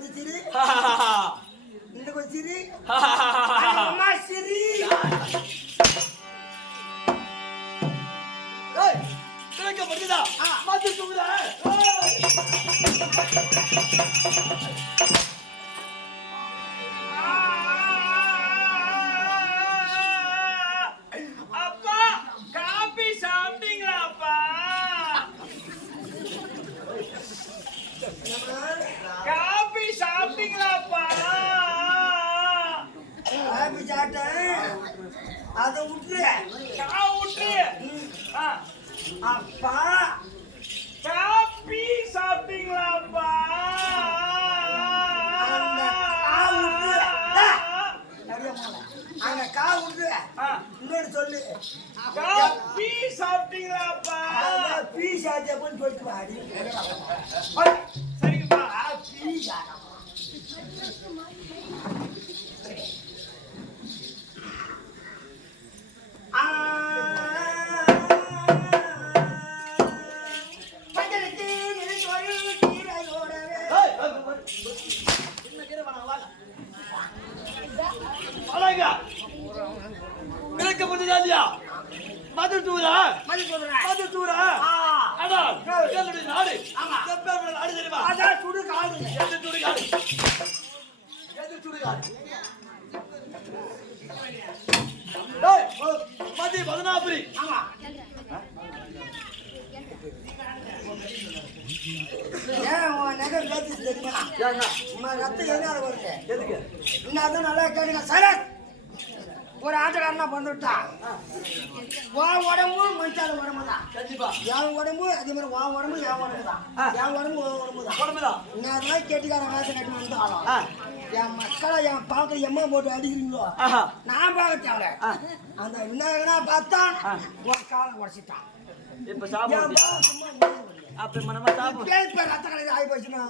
கொஞ்சம் சிரி இந்த கொஞ்சம் சிரி அம்மா சிரி என்ன கீரை வேணாம், வாங்க. வாங்க. கிழக்க முடியாதியா மது தூரா மதி சொல்றேன் மது தூரா ஆ அடா என்னுடைய நாடு. எப்பேற்பட்ட நாடு தெரியுமா? அதான் சுடு காடு எது சுடுகாடு? எது சுடுகாடு? மதி பதினாபுரி ஆமா. ரத்தம் எதனால வருது எதுக்கு இன்னும் நல்லா கேளுங்க. சரத்! ஒரு ஆட்டக்காரனா வந்துட்டான் வா உடம்பு மனுஷால உடம்பு தான் கண்டிப்பா. என் உடம்பு அதே மாதிரி வா உடம்பு என் உடம்பு தான். என் உடம்பு உன் உடம்பு தான் உடம்புதான் என்னதான் கேட்டுக்கார வேலை கட்டி வந்தாலும் ஆ. என் மக்களை என் பாக்கத்துல எம்மா போட்டு அடிக்கிறீங்களோ? நான் பார்க்க தேவை. அந்த விநாயகனா பார்த்தா. ஒரு காலை உடச்சிட்டான். இப்ப. அப்ப நம்ம ரத்த கலரி ஆகி போச்சுன்னா.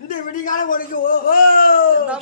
இந்த விடிகாலம் ஒழிக்கு ஓஹோ. என்ன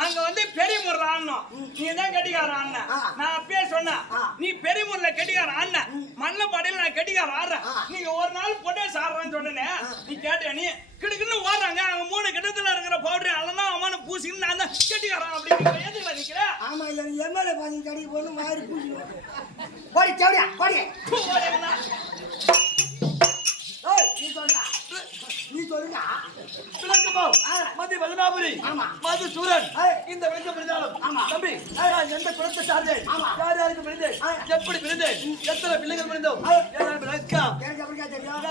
அங்க வந்து பெரியமுறை அண்ணன். நீ தான் கெட்டிக்கார அண்ணன். ஆ. நான் அப்பயே சொன்னேன். நீ பெரியமுறையில கெட்டிக்கார அண்ணன். மண்ண பாடையில நான் கெட்டிக்கார ஆடுறேன். நீங்க ஒரு நாள் பொட்டே சாடுறான்னு சொன்னேனே. நீ கேட்டியா நீ கிடுக்குன்னு ஓடுறாங்க. அங்க மூணு கிட்டத்துல இருக்கிற பவுடர் அதெல்லாம் அவன பூசின்னு நான் தான் கெட்டிக்காரன் அப்படின்னு ஆமா என் எம்எல்ஏ பாதி கடைக்கு போகணும் மாறி பூசி போடி தேவையா போடி. நீ சொல்றா. நீ சொல்லுடா. விளக்கு போ மதி பதினாபுரி ஆமா. மது சூரன். இந்த விளக்கம் பிரிந்தாலும். தம்பி நான் எந்த குலத்தை சார்ந்தேன். யார் யாருக்கு பிரிந்தேன். எப்படி பிரிந்தேன் எத்தனை பிள்ளைகள் பிரிந்தோம் விளக்கம் தெரியும்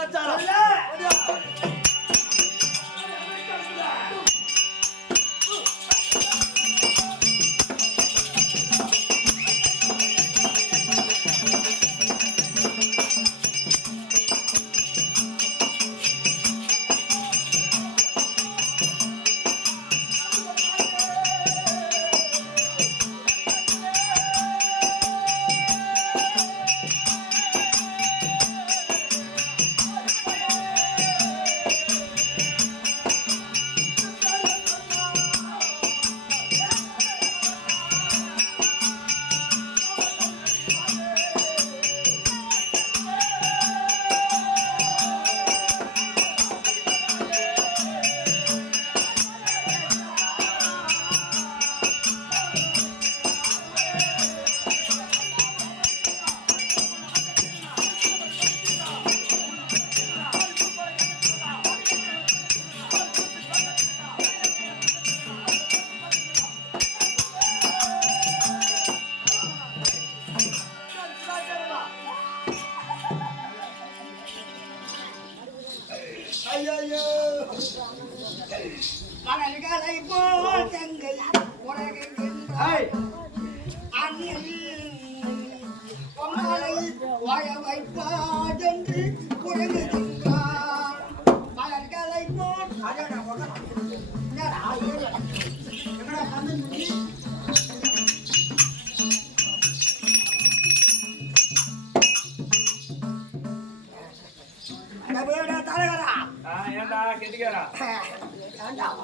வேண்டாம்.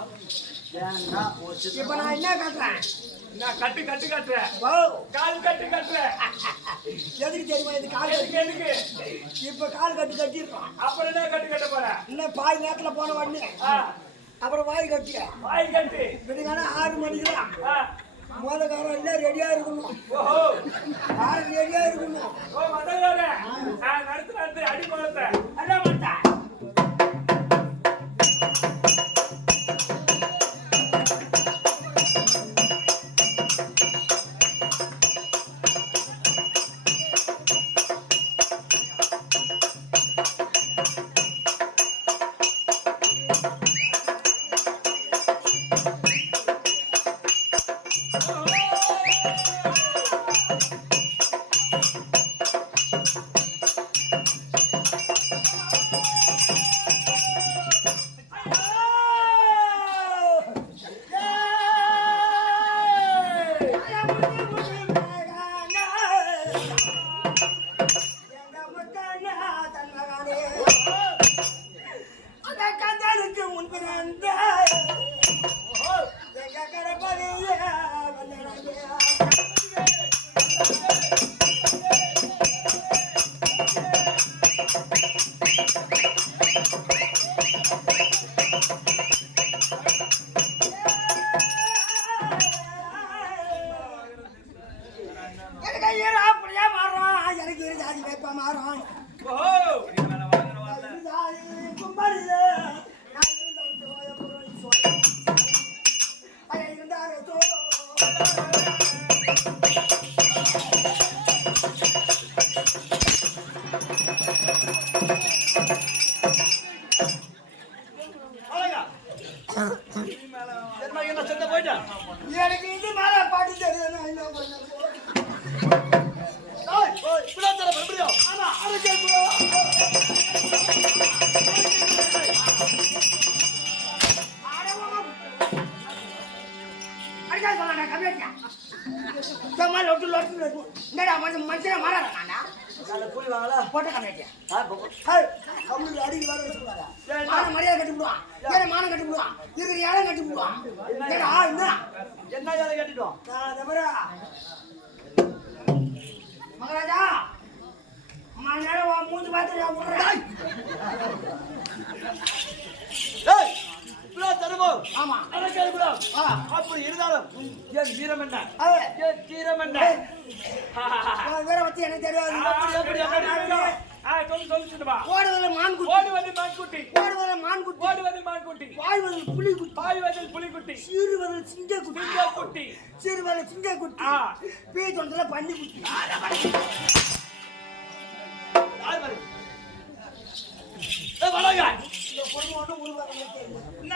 ஏன்டா ஒரு சின்ன இப்ப நான் என்ன கட்டுறேன் நான் கட்டு கட்டு கட்டுறேன். கால் கட்டு கட்டுறேன். எதுக்கு தெரியுமா இது கால் எதுக்கு எதுக்கு? இப்ப கால் கட்டு கட்டிருக்கோம் அப்புறம் என்ன கட்டு கட்ட போற? இன்னும் பாதி நேரத்துல போன உடனே. அப்புறம் வாய் கட்டிய வாய் கட்டு. விடுங்கான ஆறு மணிக்கு தான். மோதக்காரம் எல்லாம் ரெடியா இருக்கணும். ஆறு ரெடியா இருக்கணும். நடத்து நடத்து அடி போகிறத அதான் மாட்டேன் எனக்கு கூலி வாங்கல போட்ட கம்மியா அவனுக்கு அடிக்கு வர வச்சுக்கூடாதா மான மரியாதை கட்டி விடுவான் ஏன்னா மானம் கட்டி விடுவான் இருக்கிற இடம் கட்டி விடுவான் என்ன வேலை மகாராஜா மூஞ்சி பார்த்து தருவோம். ஆமா. கூட. ஆ. அப்படி இருந்தாலும் என் வீரம் என்ன? என் தீரம் என்ன? வீர பத்தி எனக்கு தெரியாது. ஓடுவதில் மான் குட்டி ஓடுவது மான்குட்டி. ஓடுவதில் மான் குட்டி ஓடுவது மான்குட்டி. வாழ்வதில் புலி குட்டி பாய்வதில் புலிக்குட்டி சீருவதில் சிங்க குட்டி குட்டி சீருவதில் சிங்க குட்டி ஆ. பீ தொண்டத்தில் பன்னி குட்டி யார் ஏய் வராங்க இந்த ஒன்றும் உருவாக்க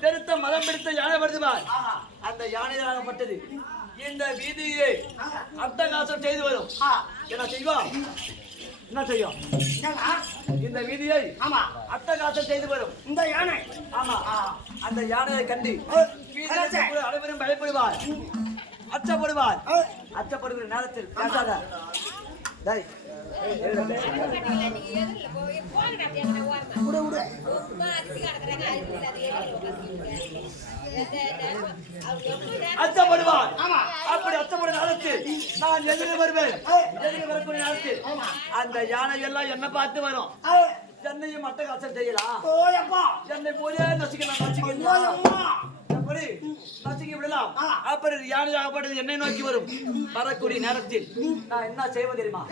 பெருத்த மதம் பிடித்த யானை ஆஹா. அந்த யானையாகப்பட்டது இந்த வீதியை. அட்டகாசம் செய்து வரும். என்ன செய்வோம்? என்ன செய்யும்? இந்த வீதியை ஆமா. அட்டகாசம் செய்து வரும். இந்த யானை. ஆமா. அந்த யானையை கண்டு அனைவரும் பயப்படுவார். அச்சப்படுவார். அச்சப்படுகிற நேரத்தில் பேசாத அச்சப்படுவார். அப்படி அச்சப்பட நாளுக்கு நான் எதிரே வருவேன். எதிரே வரக்கூடிய நாளுக்கு அந்த யானை எல்லாம் என்ன பார்த்து வரும். என்னையும் மட்ட காசல் செய்யலாம் என்னை போலே நசுக்கலாம் நசுக்கலாம் எப்படி நசுக்கி விடலாம். அப்படி யானை ஆகப்பட்டது என்னை நோக்கி வரும். வரக்கூடிய நேரத்தில் நான் என்ன செய்வது தெரியுமா?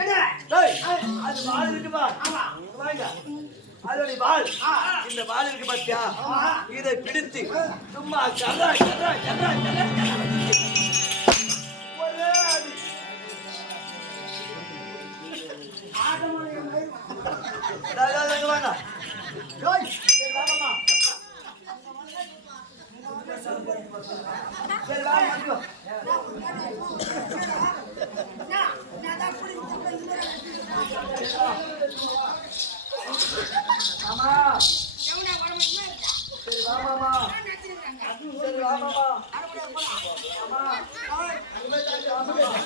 அது வால் இருக்கு பார். ஆமா. இங்க வாங்க. அதோடைய வால். ஆ. இந்த வால் இருக்கு பாத்தியா. இதை பிடித்து சும்மா ஒரே அடி. ஆட்டமான மயில் டேய், டேய், இங்க வாங்க டேய், சரி, வாங்கம்மா. சரி, வாங்க, வந்து வா. நான் நான் தான் புடி மாமா எவனா வரமா இருக்கா சரி வா மாமா நான் நச்சிருக்காங்க சரி வா மாமா அறுபடா போடா மாமா ஓய் சரி, வா மாமா அங்க போய் நான் வர போறேன் நான் போறேன் அறுபடா போ சத்து மூட என்னண்ணே? இது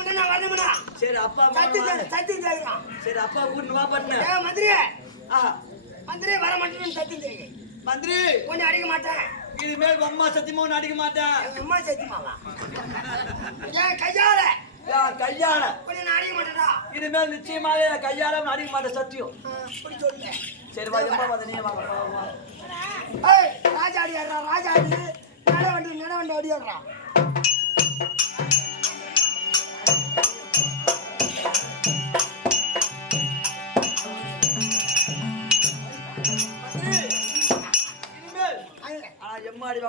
வாங்கிட்டு நான் வரணும்னா? சரி அப்பா சத்தி மாமா சத்தி தெரியும் சரி அப்பா கூட்டு வா பண்ணு. ஏ மந்திரி. ஆஹா மந்திரி வர மாட்டேன்னு சத்தி தெரியும் மந்திரி. கொஞ்சம் அடிக்க மாட்டேன். இனிமேல் அம்மா சத்தியமா ஒண்ணு அடிக்க மாட்டேன். அம்மா சத்தியமாவா ஏன் கையால கையால கொஞ்சம் நான் அடிக்க மாட்டேடா இனிமேல் நிச்சயமாக என் கையால அடிக்க மாட்டேன் சத்தியம். இப்படி சொல்லுங்க சரி வா எம்மா வந்து நீ வாங்க வா, வா. ஏய் ராஜா அடியாடுறா ராஜா அடி நட வண்டி நட வண்டி அடியாடுறா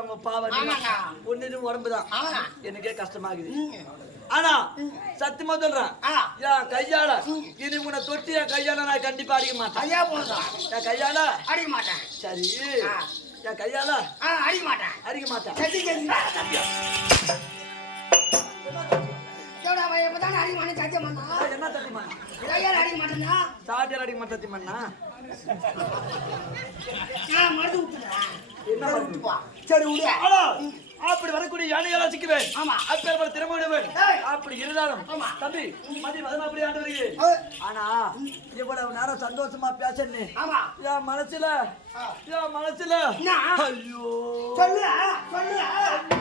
எம்மா அடி வாங்க பாவம். ஒன்னு உடம்புதான். எனக்கே கஷ்டமாகுது. ஆனா சத்தியமா சொல்றேன். என் கையால. இனி உன்னை தொட்டு என் கையால நான் கண்டிப்பா அடிக்க மாட்டேன். ஐயா போதும். என் கையால? அடிக்க மாட்டேன். சரி. என் கையால? அடிக்க மாட்டேன். அடிக்க மாட்டேன். என்ன அடிக்க மாட்டேன்னா? சாட்டியால் அடிக்க மாட்டேன் மருந்து விட்டுறேன் என்ன மருந்து? சரி விடு ஆனா, அப்படி வரக்கூடிய யானைகளை சிக்குவேன் ஆமா. அப்பேற்பட்ட திறமை விடுவேன். அப்படி இருந்தாலும் ஆமா. தம்பி மதி மதம் அப்படி ஆண்டு வருகிறேன். ஆனா இவ்வளவு நேரம் சந்தோஷமா பேசன்னு ஆமா என் மனசுல. என் மனசுல? ஐயோ சொல்லு சொல்லு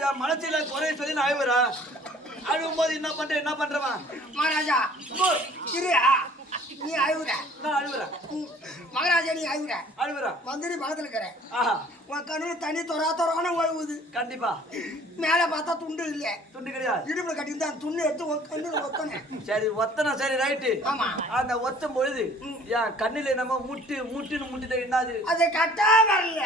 என் மனசுல குறை சொல்லி நான் அழுவுறேன் அழுவும் போது என்ன பண்றேன் என்ன பண்றவன் மகாராஜா நீ அழுகுற நான் அழுவுறேன் ம், மகாராஜா நீ அழுகுற அழுவுறேன் மந்திரி பக்கத்துல இருக்கிற. உன் கண்ணுல தண்ணி தொரா தொரான ஒழுகுது கண்டிப்பா. மேல பார்த்தா துண்டு இல்ல துண்டு கிடையாது. இடுப்புல கட்டியிருந்தா துண்டு எடுத்து உன் கண்ணுல ஒத்தனேன் சரி ஒத்தனா சரி ரைட்டு. ஆமா. அந்த ஒத்தும் பொழுது என் கண்ணில நம்ம முட்டு முட்டுன்னு முட்டிட்டு என்னது? அது கட்டா வரல.